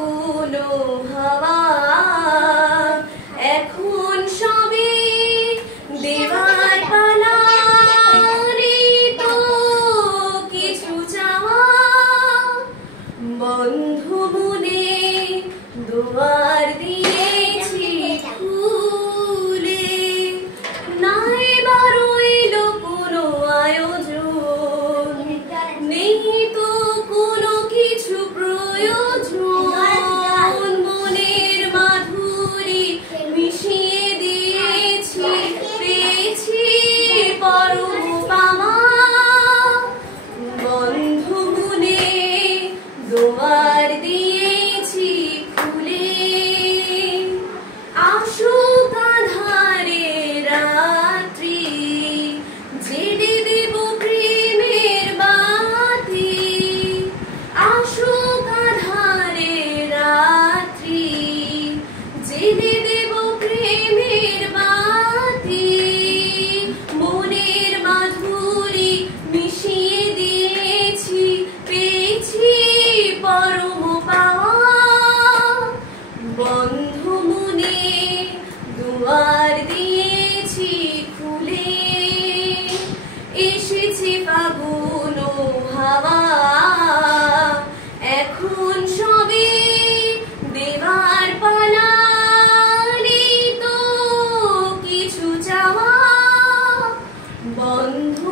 ফাগুন হাওয়া এখন সবে দেবার পালা রে তো কিছু চাওয়া বন্ধু মনে দুয়ার দিয়েছি খুলে নাই বারইল কোনো আয়োজন নেই তো কোনো কিছু প্রয়োজন মনের মাধুরী মিশিয়ে দিয়েছি পেয়েছি পরম পাওয়া বন্ধু মনে দুয়ার দিয়েছি খুলে আসুক আঁধারে রাত্রি জেলে দেব প্রেমের বাতি আসুক আঁধারে রাত্রি জেলে দেব প্রেমের বাতি মনের মাধুরী মিশিয়ে দিয়েছি পেয়েছি পরম পাওয়া বন্ধু মনে দুয়ার দিয়েছি খুলে এসেছে ফাগুন হাওয়া এখন সবে দেবার পালা রে তো কিছু চাওয়া বন্ধু